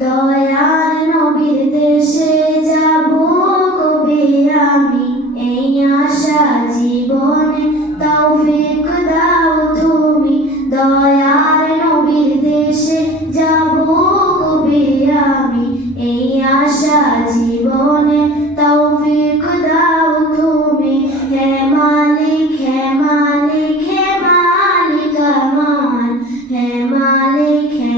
দয়ার নবীর দেশে যাব এই আশা জীবনে তৌফিক দাও তুমি। তৌফিক দাও তুমি। হে মালিক হে মালিক হে মালিক হে মালিক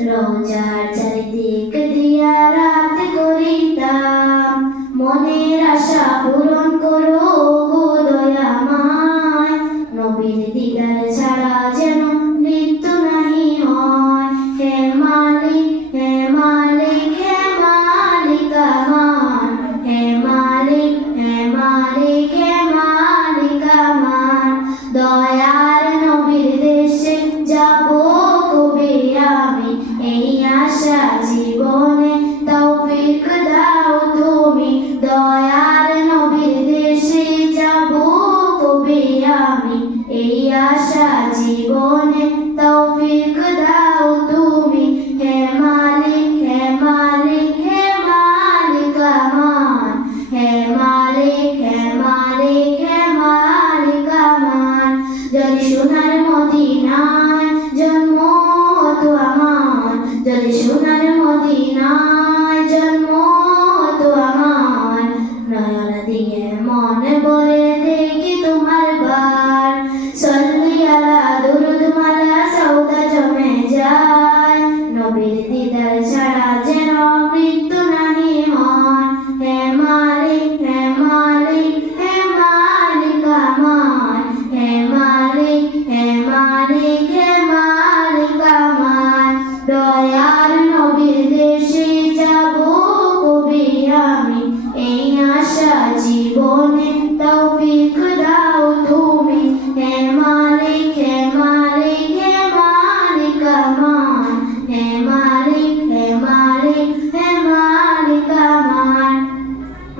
রোজার চারিদিক দিয়া রাত করিতাম। মনের আশা যদি সোনার মদিনায় জন্ম তো আমার। নয়ন দিয়ে মনে বলে জীবনে তৌফিক দাও তুমি। হে মালিক হে মালিক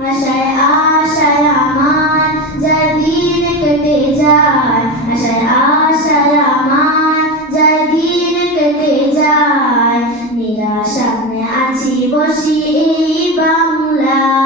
আশায় আশায় আমার দিন কেটে যায়। আশায় আশায় আমার দিন কেটে যায়। নিরাশ আছি বসি এই বাংলায়।